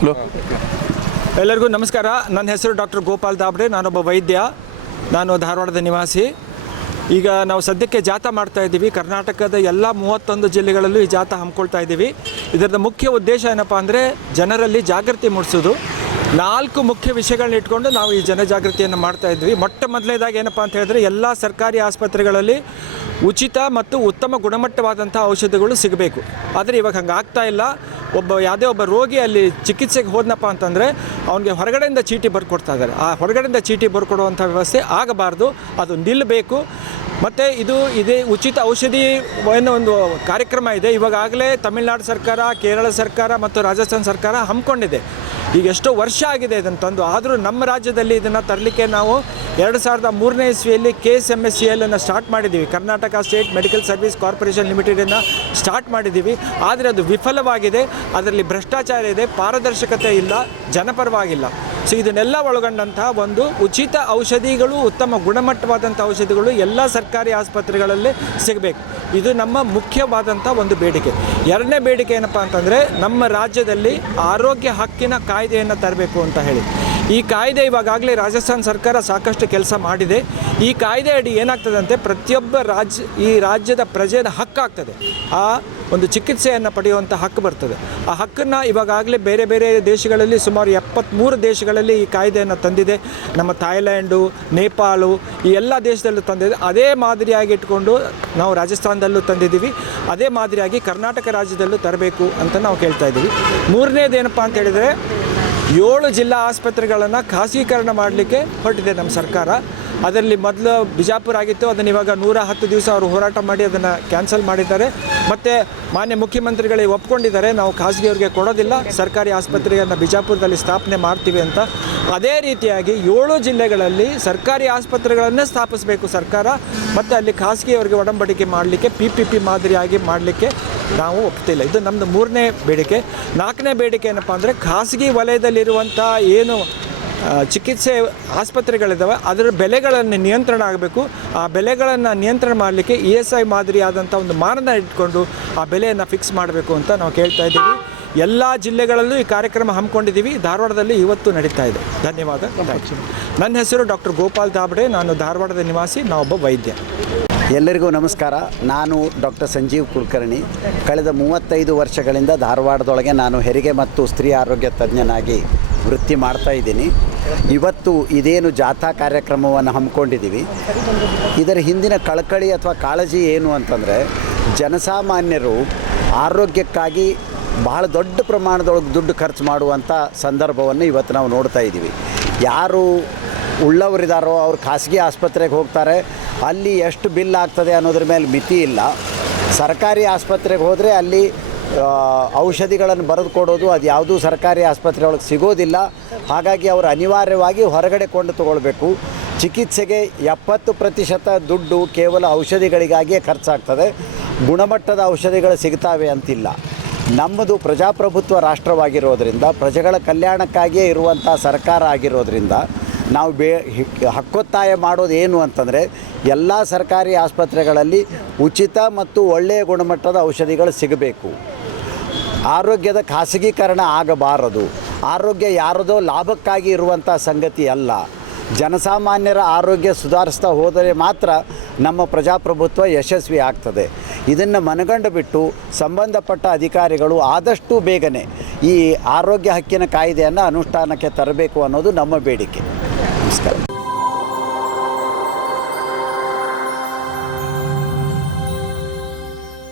Hello. ಎಲ್ಲರಿಗೂ ನಮಸ್ಕಾರ. ನನ್ನ ಹೆಸರು ಡಾಕ್ಟರ್ ಗೋಪಾಲ್ ದಾಬ್ರೆ ನಾನೊಬ್ಬ ವೈದ್ಯ. ನಾನು ಧಾರವಾಡದ ನಿವಾಸಿ. ಈಗ ನಾವು ಸದ್ಯಕ್ಕೆ ಜಾಥಾ ಮಾಡ್ತಾ ಇದ್ದೀವಿ. ಕರ್ನಾಟಕದ ಎಲ್ಲ ಮೂವತ್ತೊಂದು ಜಿಲ್ಲೆಗಳಲ್ಲೂ ಈ ಜಾಥಾ ಹಮ್ಮಿಕೊಳ್ತಾ ಇದ್ದೀವಿ. ಇದರದ ಮುಖ್ಯ ಉದ್ದೇಶ ಏನಪ್ಪ ಅಂದರೆ ಜನರಲ್ಲಿ ಜಾಗೃತಿ ಮೂಡಿಸೋದು. ನಾಲ್ಕು ಮುಖ್ಯ ವಿಷಯಗಳನ್ನ ಇಟ್ಕೊಂಡು ನಾವು ಈ ಜನಜಾಗೃತಿಯನ್ನು ಮಾಡ್ತಾ ಇದ್ವಿ. ಮೊಟ್ಟ ಮೊದಲನೇದಾಗಿ ಏನಪ್ಪ ಅಂತ ಹೇಳಿದ್ರೆ ಎಲ್ಲ ಸರ್ಕಾರಿ ಆಸ್ಪತ್ರೆಗಳಲ್ಲಿ ಉಚಿತ ಮತ್ತು ಉತ್ತಮ ಗುಣಮಟ್ಟವಾದಂಥ ಔಷಧಿಗಳು ಸಿಗಬೇಕು. ಆದರೆ ಇವಾಗ ಹಂಗೆ ಆಗ್ತಾ ಇಲ್ಲ. ಒಬ್ಬ ಯಾವುದೇ ಒಬ್ಬ ರೋಗಿ ಅಲ್ಲಿ ಚಿಕಿತ್ಸೆಗೆ ಹೋದ್ನಪ್ಪ ಅಂತಂದರೆ ಅವನಿಗೆ ಹೊರಗಡೆಯಿಂದ ಚೀಟಿ ಬರ್ಕೊಡ್ತಾ ಇದ್ದಾರೆ. ಆ ಹೊರಗಡೆಯಿಂದ ಚೀಟಿ ಬರ್ಕೊಡುವಂಥ ವ್ಯವಸ್ಥೆ ಆಗಬಾರ್ದು. ಅದು ನಿಲ್ಲಬೇಕು ಮತ್ತು ಇದು ಇದೇ ಉಚಿತ ಔಷಧಿ ಏನೋ ಒಂದು ಕಾರ್ಯಕ್ರಮ ಇದೆ. ಇವಾಗಾಗಲೇ ತಮಿಳುನಾಡು ಸರ್ಕಾರ, ಕೇರಳ ಸರ್ಕಾರ ಮತ್ತು ರಾಜಸ್ಥಾನ ಸರ್ಕಾರ ಹಮ್ಮಿಕೊಂಡಿದೆ. ಈಗ ಎಷ್ಟೋ ವರ್ಷ ಆಗಿದೆ ಇದನ್ನು ತಂದು. ಆದರೂ ನಮ್ಮ ರಾಜ್ಯದಲ್ಲಿ ಇದನ್ನು ತರಲಿಕ್ಕೆ ನಾವು ಎರಡು ಸಾವಿರದ ಮೂರನೇ ಇಸ್ವಿಯಲ್ಲಿ K S M S C ಎಲನ್ನು start ಮಾಡಿದ್ದೀವಿ. Karnataka state medical service corporation ಲಿಮಿಟೆಡನ್ನು start ಮಾಡಿದ್ದೀವಿ. ಆದರೆ ಅದು ವಿಫಲವಾಗಿದೆ. ಅದರಲ್ಲಿ ಭ್ರಷ್ಟಾಚಾರ ಇದೆ. ಪಾರದರ್ಶಕತೆ ಇಲ್ಲ. ಜನಪರವಾಗಿಲ್ಲ. ಸೊ ಇದನ್ನೆಲ್ಲ ಒಳಗೊಂಡಂತಹ ಒಂದು ಉಚಿತ ಔಷಧಿಗಳು, ಉತ್ತಮ ಗುಣಮಟ್ಟವಾದಂಥ ಔಷಧಿಗಳು ಎಲ್ಲ ಸರ್ಕಾರಿ ಆಸ್ಪತ್ರೆಗಳಲ್ಲಿ ಸಿಗಬೇಕು. ಇದು ನಮ್ಮ ಮುಖ್ಯವಾದಂಥ ಒಂದು ಬೇಡಿಕೆ. ಎರಡನೇ ಬೇಡಿಕೆ ಏನಪ್ಪ ಅಂತಂದರೆ, ನಮ್ಮ ರಾಜ್ಯದಲ್ಲಿ ಆರೋಗ್ಯ ಹಕ್ಕಿನ ಕಾಯ್ದೆಯನ್ನು ತರಬೇಕು ಅಂತ ಹೇಳಿ. ಈ ಕಾಯ್ದೆ ಇವಾಗಲೇ ರಾಜಸ್ಥಾನ ಸರ್ಕಾರ ಸಾಕಷ್ಟು ಕೆಲಸ ಮಾಡಿದೆ. ಈ ಕಾಯ್ದೆ ಅಡಿ ಏನಾಗ್ತದಂತೆ, ಪ್ರತಿಯೊಬ್ಬ ರಾಜ್ಯ, ಈ ರಾಜ್ಯದ ಪ್ರಜೆಯ ಹಕ್ಕಾಗ್ತದೆ. ಆ ಒಂದು ಚಿಕಿತ್ಸೆಯನ್ನು ಪಡೆಯುವಂಥ ಹಕ್ಕು ಬರ್ತದೆ. ಆ ಹಕ್ಕನ್ನು ಇವಾಗಲೇ ಬೇರೆ ಬೇರೆ ದೇಶಗಳಲ್ಲಿ ಸುಮಾರು ಎಪ್ಪತ್ತ್ಮೂರು ದೇಶಗಳಲ್ಲಿ ಈ ಕಾಯ್ದೆಯನ್ನು ತಂದಿದೆ. ನಮ್ಮ ಥಾಯ್ಲ್ಯಾಂಡು ನೇಪಾಳು ಈ ಎಲ್ಲ ದೇಶದಲ್ಲೂ ತಂದಿದೆ. ಅದೇ ಮಾದರಿಯಾಗಿ ಇಟ್ಕೊಂಡು ನಾವು ರಾಜಸ್ಥಾನದಲ್ಲೂ ತಂದಿದ್ದೀವಿ. ಅದೇ ಮಾದರಿಯಾಗಿ ಕರ್ನಾಟಕ ರಾಜ್ಯದಲ್ಲೂ ತರಬೇಕು ಅಂತ ನಾವು ಕೇಳ್ತಾ ಇದ್ದೀವಿ. ಮೂರನೇದೇನಪ್ಪ ಅಂತ ಹೇಳಿದರೆ, ಏಳು ಜಿಲ್ಲಾ ಆಸ್ಪತ್ರೆಗಳನ್ನು ಖಾಸಗೀಕರಣ ಮಾಡಲಿಕ್ಕೆ ಹೊರಟಿದೆ ನಮ್ಮ ಸರ್ಕಾರ. ಅದರಲ್ಲಿ ಮೊದಲು ಬಿಜಾಪುರ ಆಗಿತ್ತು, ಅದನ್ನು ಇವಾಗ ನೂರ ಹತ್ತು ದಿವಸ ಅವರು ಹೋರಾಟ ಮಾಡಿ ಅದನ್ನು ಕ್ಯಾನ್ಸಲ್ ಮಾಡಿದ್ದಾರೆ. ಮತ್ತು ಮಾನ್ಯ ಮುಖ್ಯಮಂತ್ರಿಗಳಿಗೆ ಒಪ್ಕೊಂಡಿದ್ದಾರೆ, ನಾವು ಖಾಸಗಿಯವ್ರಿಗೆ ಕೊಡೋದಿಲ್ಲ, ಸರ್ಕಾರಿ ಆಸ್ಪತ್ರೆಯನ್ನು ಬಿಜಾಪುರದಲ್ಲಿ ಸ್ಥಾಪನೆ ಮಾಡ್ತೀವಿ ಅಂತ. ಅದೇ ರೀತಿಯಾಗಿ ಏಳು ಜಿಲ್ಲೆಗಳಲ್ಲಿ ಸರ್ಕಾರಿ ಆಸ್ಪತ್ರೆಗಳನ್ನೇ ಸ್ಥಾಪಿಸಬೇಕು ಸರ್ಕಾರ, ಮತ್ತು ಅಲ್ಲಿ ಖಾಸಗಿಯವರಿಗೆ ಒಡಂಬಡಿಕೆ ಮಾಡಲಿಕ್ಕೆ ಪಿ ಪಿ ಪಿ ಮಾದರಿಯಾಗಿ ಮಾಡಲಿಕ್ಕೆ ನಾವು ಒಪ್ತಿಲ್ಲ. ಇದು ನಮ್ಮದು ಮೂರನೇ ಬೇಡಿಕೆ. ನಾಲ್ಕನೇ ಬೇಡಿಕೆ ಏನಪ್ಪ ಅಂದರೆ ಖಾಸಗಿ ವಲಯದಲ್ಲಿರುವಂಥ ಏನು ಚಿಕಿತ್ಸೆ ಆಸ್ಪತ್ರೆಗಳಿದ್ದಾವೆ. ಅದರ ಬೆಲೆಗಳನ್ನು ನಿಯಂತ್ರಣ ಆಗಬೇಕು. ಆ ಬೆಲೆಗಳನ್ನು ನಿಯಂತ್ರಣ ಮಾಡಲಿಕ್ಕೆ ಇ ಎಸ್ ಐ ಮಾದರಿಯಾದಂಥ ಒಂದು ಮಾನದಂಡ ಇಟ್ಕೊಂಡು ಆ ಬೆಲೆಯನ್ನು ಫಿಕ್ಸ್ ಮಾಡಬೇಕು ಅಂತ ನಾವು ಕೇಳ್ತಾ ಇದ್ದೀವಿ. ಎಲ್ಲ ಜಿಲ್ಲೆಗಳಲ್ಲೂ ಈ ಕಾರ್ಯಕ್ರಮ ಹಮ್ಮಿಕೊಂಡಿದ್ದೀವಿ. ಧಾರವಾಡದಲ್ಲಿ ಇವತ್ತು ನಡೀತಾ ಇದೆ. ಧನ್ಯವಾದ. ನನ್ನ ಹೆಸರು ಡಾಕ್ಟರ್ ಗೋಪಾಲ್ ದಾಬಡೆ. ನಾನು ಧಾರವಾಡದ ನಿವಾಸಿ. ನಾವೊಬ್ಬ ವೈದ್ಯ. ಎಲ್ಲರಿಗೂ ನಮಸ್ಕಾರ. ನಾನು ಡಾಕ್ಟರ್ ಸಂಜೀವ್ ಕುಲಕರ್ಣಿ. ಕಳೆದ ಮೂವತ್ತೈದು ವರ್ಷಗಳಿಂದ ಧಾರವಾಡದೊಳಗೆ ನಾನು ಹೆರಿಗೆ ಮತ್ತು ಸ್ತ್ರೀ ಆರೋಗ್ಯ ತಜ್ಞನಾಗಿ ವೃತ್ತಿ ಮಾಡ್ತಾ ಇದ್ದೀನಿ. ಇವತ್ತು ಇದೇನು ಜಾಥಾ ಕಾರ್ಯಕ್ರಮವನ್ನು ಹಮ್ಮಿಕೊಂಡಿದ್ದೀವಿ. ಇದರ ಹಿಂದಿನ ಕಳಕಳಿ ಅಥವಾ ಕಾಳಜಿ ಏನು ಅಂತಂದರೆ, ಜನಸಾಮಾನ್ಯರು ಆರೋಗ್ಯಕ್ಕಾಗಿ ಬಹಳ ದೊಡ್ಡ ಪ್ರಮಾಣದೊಳಗೆ ದುಡ್ಡು ಖರ್ಚು ಮಾಡುವಂಥ ಸಂದರ್ಭವನ್ನು ಇವತ್ತು ನಾವು ನೋಡ್ತಾ ಇದ್ದೀವಿ. ಯಾರು ಉಳ್ಳವರಿದ್ದಾರೋ ಅವರು ಖಾಸಗಿ ಆಸ್ಪತ್ರೆಗೆ ಹೋಗ್ತಾರೆ. ಅಲ್ಲಿ ಎಷ್ಟು ಬಿಲ್ ಆಗ್ತದೆ ಅನ್ನೋದ್ರ ಮೇಲೆ ಮಿತಿ ಇಲ್ಲ. ಸರ್ಕಾರಿ ಆಸ್ಪತ್ರೆಗೆ ಹೋದರೆ ಅಲ್ಲಿ ಔಷಧಿಗಳನ್ನು ಬರೆದು ಕೊಡೋದು, ಅದು ಯಾವುದೂ ಸರ್ಕಾರಿ ಆಸ್ಪತ್ರೆ ಒಳಗೆ ಸಿಗೋದಿಲ್ಲ. ಹಾಗಾಗಿ ಅವರು ಅನಿವಾರ್ಯವಾಗಿ ಹೊರಗಡೆ ಕೊಂಡು ತಗೊಳ್ಬೇಕು. ಚಿಕಿತ್ಸೆಗೆ ಎಪ್ಪತ್ತು ಪ್ರತಿಶತ ದುಡ್ಡು ಕೇವಲ ಔಷಧಿಗಳಿಗಾಗಿಯೇ ಖರ್ಚಾಗ್ತದೆ. ಗುಣಮಟ್ಟದ ಔಷಧಿಗಳು ಸಿಗ್ತಾವೆ ಅಂತಿಲ್ಲ. ನಮ್ಮದು ಪ್ರಜಾಪ್ರಭುತ್ವ ರಾಷ್ಟ್ರವಾಗಿರೋದ್ರಿಂದ, ಪ್ರಜೆಗಳ ಕಲ್ಯಾಣಕ್ಕಾಗಿಯೇ ಇರುವಂಥ ಸರ್ಕಾರ ಆಗಿರೋದ್ರಿಂದ, ನಾವು ಬೇ ಹಕ್ಕೊತ್ತಾಯ ಮಾಡೋದು ಏನು ಅಂತಂದರೆ, ಎಲ್ಲ ಸರ್ಕಾರಿ ಆಸ್ಪತ್ರೆಗಳಲ್ಲಿ ಉಚಿತ ಮತ್ತು ಒಳ್ಳೆಯ ಗುಣಮಟ್ಟದ ಔಷಧಿಗಳು ಸಿಗಬೇಕು. ಆರೋಗ್ಯದ ಖಾಸಗೀಕರಣ ಆಗಬಾರದು. ಆರೋಗ್ಯ ಯಾರದೋ ಲಾಭಕ್ಕಾಗಿ ಇರುವಂಥ ಸಂಗತಿ ಅಲ್ಲ. ಜನಸಾಮಾನ್ಯರ ಆರೋಗ್ಯ ಸುಧಾರಿಸ್ತಾ ಹೋದರೆ ಮಾತ್ರ ನಮ್ಮ ಪ್ರಜಾಪ್ರಭುತ್ವ ಯಶಸ್ವಿ ಆಗ್ತದೆ. ಇದನ್ನು ಮನಗಂಡು ಬಿಟ್ಟು ಸಂಬಂಧಪಟ್ಟ ಅಧಿಕಾರಿಗಳು ಆದಷ್ಟು ಬೇಗನೆ ಈ ಆರೋಗ್ಯ ಹಕ್ಕಿನ ಕಾಯ್ದೆಯನ್ನು ಅನುಷ್ಠಾನಕ್ಕೆ ತರಬೇಕು ಅನ್ನೋದು ನಮ್ಮ ಬೇಡಿಕೆ. ನಮಸ್ಕಾರ.